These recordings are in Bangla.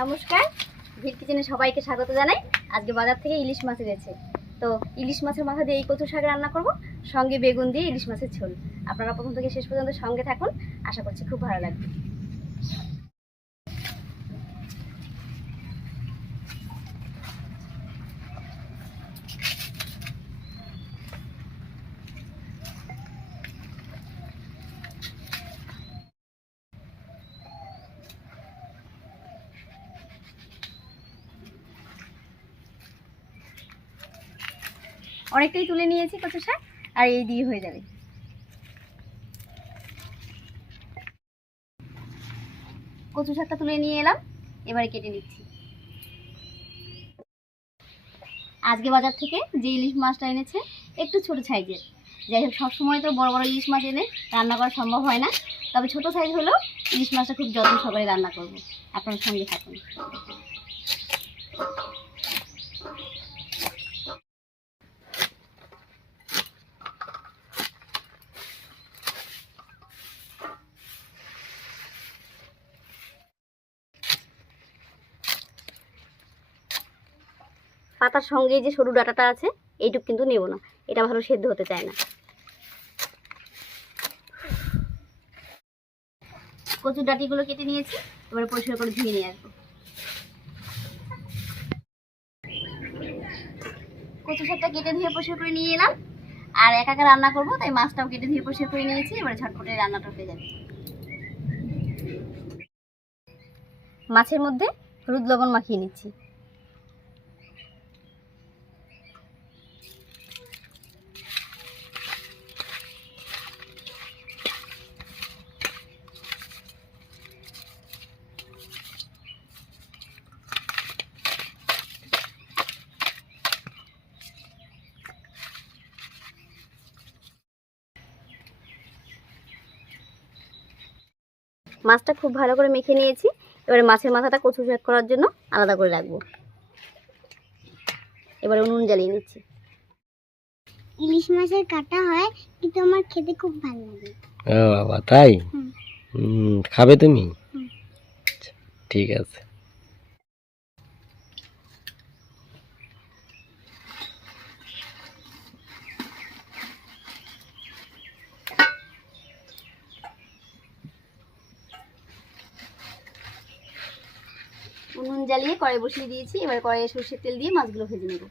নমস্কার। ভিট কিচেনে সবাইকে স্বাগত জানাই। আজকে বাজার থেকে ইলিশ মাছ এনেছে। তো ইলিশ মাছের মাথা দিয়ে এই কচু শাক রান্না করব, সঙ্গে বেগুন দিয়ে ইলিশ মাছের ঝোল। আপনারা প্রথম থেকে শেষ পর্যন্ত সঙ্গে থাকুন। আশা করছি খুব ভালো লাগবে। অনেকটাই তুলে নিয়েছি কচু শাক, আর এই দিয়ে হয়ে যাবে। কচু শাকটা তুলে নিয়ে এলাম, এবারে কেটে নিচ্ছি। আজকে বাজার থেকে যে ইলিশ মাছটা এনেছে, একটু ছোট সাইজের। যাই হোক, সবসময় তো বড় বড় ইলিশ মাছ এনে রান্না করা সম্ভব হয় না। তবে ছোট সাইজ হলেও ইলিশ মাছটা খুব যত্ন সহকারে রান্না করব। আপনার সঙ্গে থাকুন। পাতার সঙ্গে যে সরু ডাটাটা আছে, এইটুক কিন্তু নেব না। এটা ভালো সেদ্ধ হতে চায় না। কচুর ডাটিগুলো কেটে নিয়েছি, এবারে পরিষ্কার করে ধুয়ে নিয়ে আসব। কচু শাকটা কেটে ধুয়ে পরিষ্কার করে নিয়ে এলাম। আর একা একা রান্না করব, তাই মাছটাও কেটে ধুয়ে পরিষ্কার করে নিয়েছি, এবারে ঝটপটে রান্নাটা হয়ে যাবে। মাছের মধ্যে হলুদ লবণ মাখিয়ে নিচ্ছি। মাছটা খুব ভালো করে মেখে নিয়েছি। এবারে মাছের মাথাটা কচু শাক করার জন্য আলাদা করে রাখব। এবারে উনুন জ্বালিয়ে নিচ্ছি। ইলিশ মাছের কাটা হয় কিন্তু আমার খেতে খুব ভালো লাগে। ও বাবা তাই? খাবে তুমি? ঠিক আছে। জ্বালিয়ে কড়াই বসিয়ে দিয়েছি এবার কড়াইয়ে সর্ষের তেল দিয়ে মাছগুলো ভেজে নেব।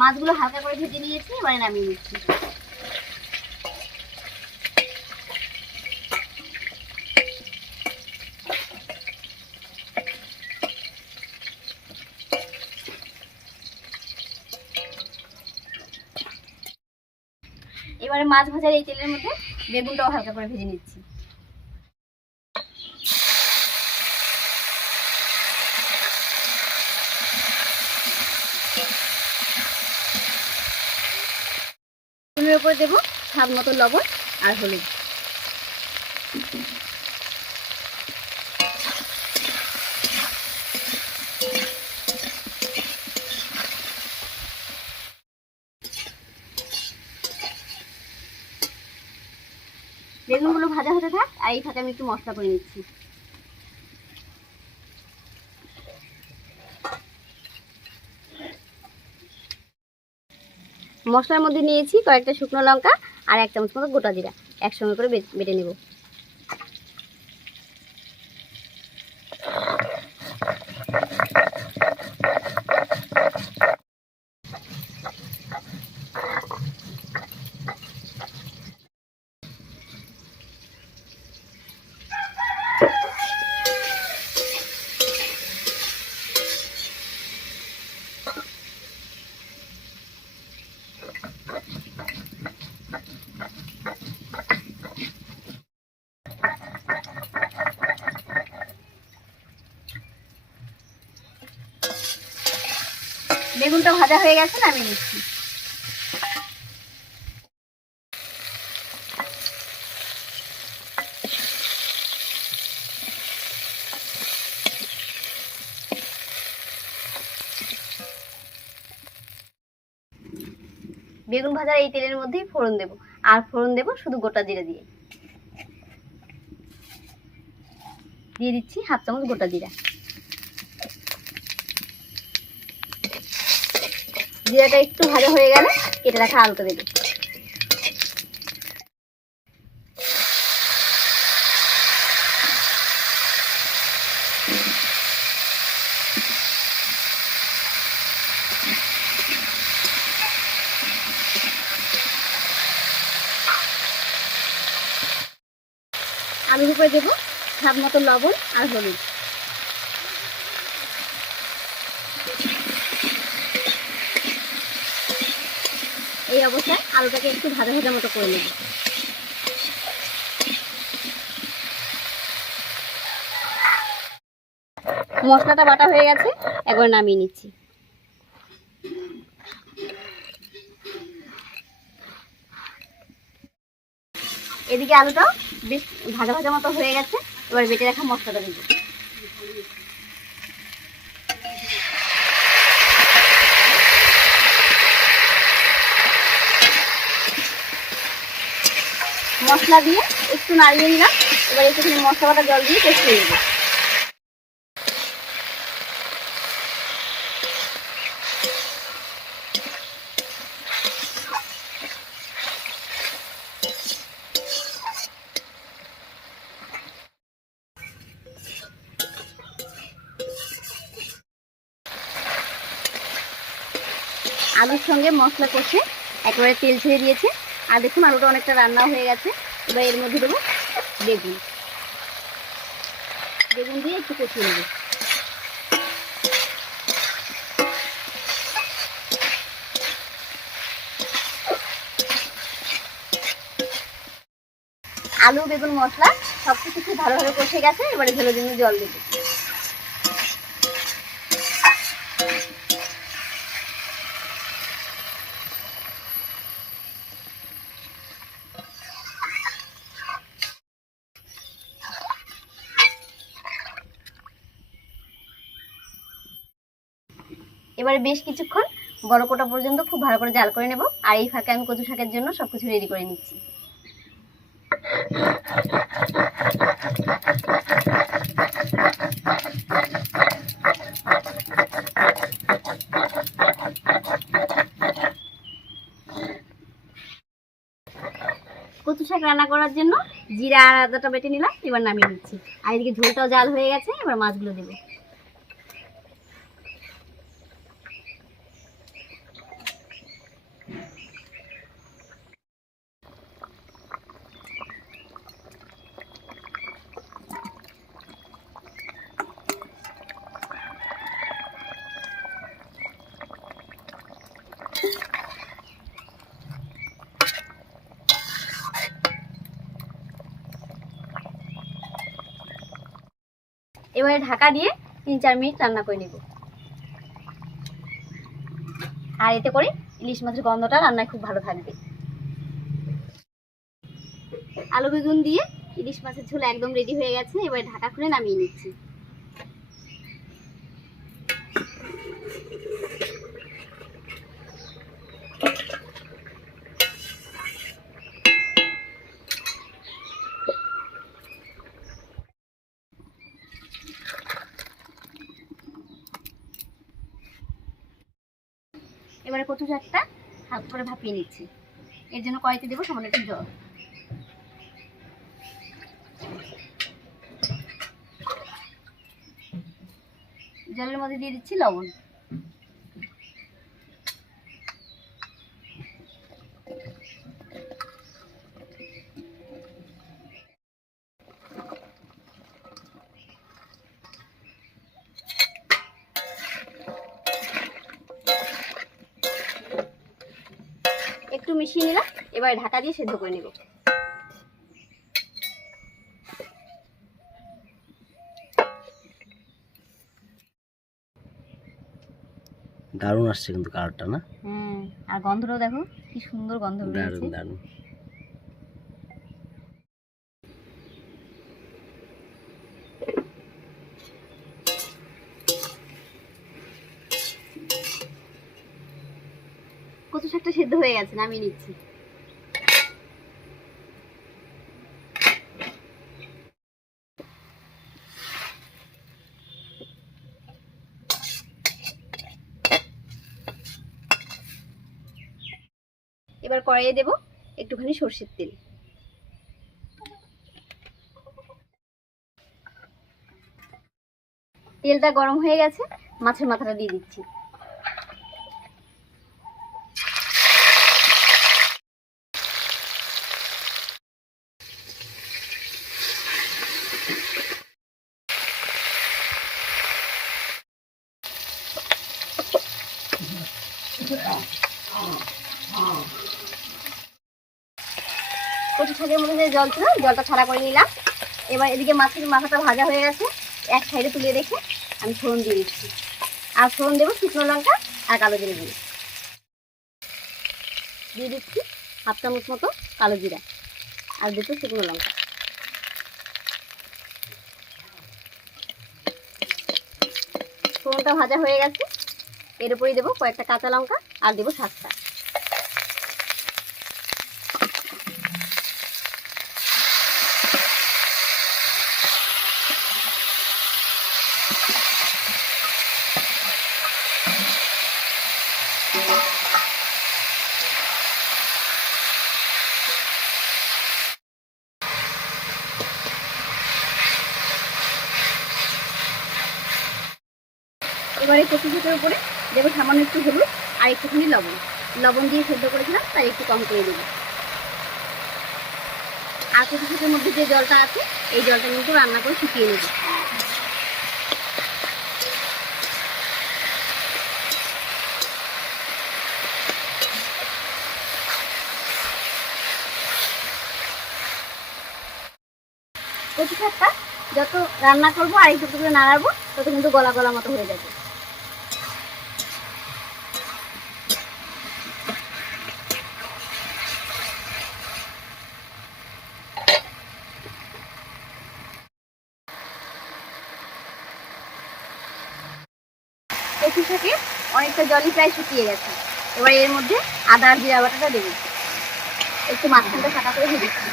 মাছগুলো হালকা করে ভেজে নিয়েছি, এবারে নামিয়ে নিচ্ছি। এবারে মাছ ভাজার এই তেলের মধ্যে বেগুনটাও হালকা করে ভেজে নিচ্ছি বেগুনের উপর দেবো স্বাদ মতো লবণ আর হলুদ। বেগুনগুলো ভাজা হতে থাক, আর এই ফাঁকে আমি একটু মশলা করে নিচ্ছি। মশলার মধ্যে নিয়েছি কয়েকটা শুকনো লঙ্কা আর এক চামচ মতো গোটা জিরা। একসঙ্গে করে বেটে নেব। ভাজা হয়ে গেছে নামিয়ে নিচ্ছি বেগুন ভাজার এই তেলের মধ্যেই ফোড়ন দেব। আর ফোড়ন দেব শুধু গোটা জিরে দিয়ে। দিয়ে দিচ্ছি হাফ চামচ গোটা জিরা। জিরাটা একটু ভাজা হয়ে গেলে কেটে রাখা আলুটা দেবে। আলুর উপরে দেবো স্বাদ মতো লবণ আর হলুদ। এই অবস্থায় আলুটাকে একটু ভাজা ভাজা মতো করে নেব। মশলাটা বাটা হয়ে গেছে একবার নামিয়ে নিচ্ছি। এদিকে আলুটাও বেশ ভাজা ভাজা মতো হয়ে গেছে, এবার বেটে রাখা মশলাটা দেবো মশলা দিয়ে একটু নাড়িয়ে নিলাম। এবার একটুখানি মশলা বাটা জল দিয়ে কষিয়ে নেব। আলুর সঙ্গে মশলা কষে একেবারে তেল ছেড়ে দিয়েছে। আর দেখুন, আলুটা অনেকটা রান্না হয়ে গেছে। এবার এর মধ্যে দেবো বেগুন। বেগুন দিয়ে একটু কষিয়ে নেব। আলু, বেগুন, মশলা সব কিছু খুব ভালোভাবে কষে গেছে, এবারে ঝোলের জন্য জল দেবো। এবারে বেশ কিছুক্ষণ বড় কোটা পর্যন্ত খুব ভালো করে জাল করে নেব। আর এই ফাঁকে আমি কচু শাকের জন্য সবকিছু রেডি করে নিচ্ছি। কচু শাক রান্না করার জন্য জিরা আর আদাটা বেটে নিলাম, এবার নামিয়ে নিচ্ছি। আর এদিকে ঝোলটাও জাল হয়ে গেছে, এবার মাছগুলো দেবো। এবারে ঢাকা দিয়ে তিন চার মিনিট রান্না করে নেব। আর এতে করে ইলিশ মাছের গন্ধটা রান্নায় খুব ভালো থাকবে। আলু বেগুন দিয়ে ইলিশ মাছের ঝোল একদম রেডি হয়ে গেছে, এবারে ঢাকা খুলে নামিয়ে নিচ্ছি এবারে কচু হালকা করে ভাপিয়ে নিচ্ছি। এর জন্য কয়েতে দেবো সামান্য একটু জল। জলের মধ্যে দিয়ে দিচ্ছি লবণ। একটু মিশিয়ে নিলাম এবার ঢাকা দিয়ে সেদ্ধ করে নেব। দারুণ আসছে কিন্তু কালারটা না? হুম আর গন্ধটাও দেখো কি সুন্দর গন্ধ দারুণ দারুণ দারুণ। কচু শাকটা সেদ্ধ হয়ে গেছে, নামিয়ে নিচ্ছি। এবার কড়াইয়ে দেব একটুখানি সর্ষের তেল। তেলটা গরম হয়ে গেছে, মাছের মাথাটা দিয়ে দিচ্ছি কচু শাকের মধ্যে যে জল ছিল, জলটা ছাড়া করে নিলাম। এবার এদিকে মাছের মাথাটা ভাজা হয়ে গেছে, এক সাইডে তুলে রেখে আমি ফোড়ন দিয়ে দিচ্ছি। আর ফোড়ন দেবো শুকনো লঙ্কা আর কালো জিরে দিয়ে। দিয়ে দিচ্ছি হাফ চামচ মতো কালো জিরা আর দুটো শুকনো লঙ্কা। ফোড়নটা ভাজা হয়ে গেছে। এর উপরেই দেবো কয়েকটা কাঁচা লঙ্কা আর দেবো শাকটা এবারে কচু শাকের উপরে দেবো সামান্য একটু হলুদ আর একটুখানি লবণ দিয়ে সেদ্ধ করেছিলাম, তাই একটু কম করে দেবো আর শাকের মধ্যে যে জলটা আছে, এই জলটা কিন্তু রান্না করে শুকিয়ে নেব। কচু শাকটা যত রান্না করব আর একটু করে নাড়াবো, তত কিন্তু গলা গলা মতো হয়ে যাবে। কচু শাকে অনেকটা জলই প্রায় শুকিয়ে গেছে। এবার এর মধ্যে আদা আর জিরা বাটাটা দেবো একটু মাঝখানটা ফাটা করে ভেজে দিচ্ছি।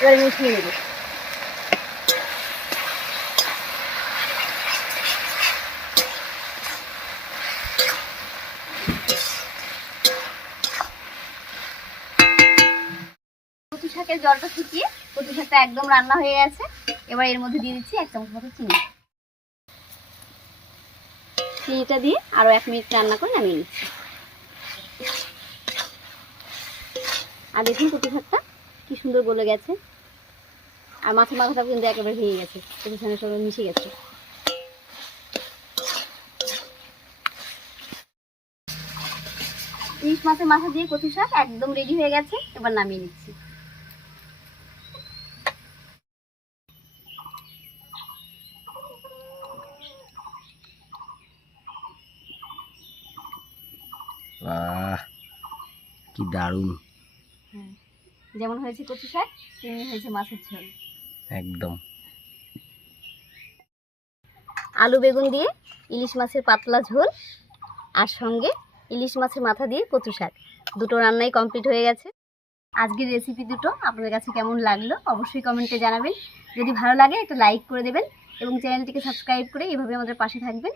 এবার মিশিয়ে নেব। শাকের জলটা শুকিয়ে কচু শাকটা একদম রান্না হয়ে গেছে। এবার এর মধ্যে দিয়ে দিচ্ছি এক চামচ মতো চিনি। চিনিটা দিয়ে আরও এক মিনিট রান্না করে নামিয়ে নিচ্ছি। আর দেখুন কচু কি সুন্দর গলে গেছে। আর মাথা মাথাটা কিন্তু একেবারে ভেঙে গেছে। কচু শাকের সঙ্গে মিশে গেছে। ইলিশ মাছের মাথা দিয়ে কচু শাক একদম রেডি হয়ে গেছে। এবার নামিয়ে নিচ্ছি আহ কি দারুণ। যেমন হয়েছে কচু শাক তেমনি হয়েছে মাছের ঝোল। একদম। আলু বেগুন দিয়ে ইলিশ মাছের পাতলা ঝোল আর সঙ্গে ইলিশ মাছের মাথা দিয়ে কচু শাক। দুটো রান্নাই কমপ্লিট হয়ে গেছে। আজকের রেসিপি দুটো আপনাদের কাছে কেমন লাগল অবশ্যই কমেন্টে জানাবেন। যদি ভালো লাগে একটা লাইক করে দেবেন এবং চ্যানেলটিকে সাবস্ক্রাইব করে এভাবে আমাদের পাশে থাকবেন।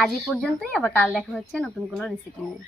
আজ এই পর্যন্তই আবার কাল দেখা হচ্ছে নতুন কোনো রেসিপি নিয়ে।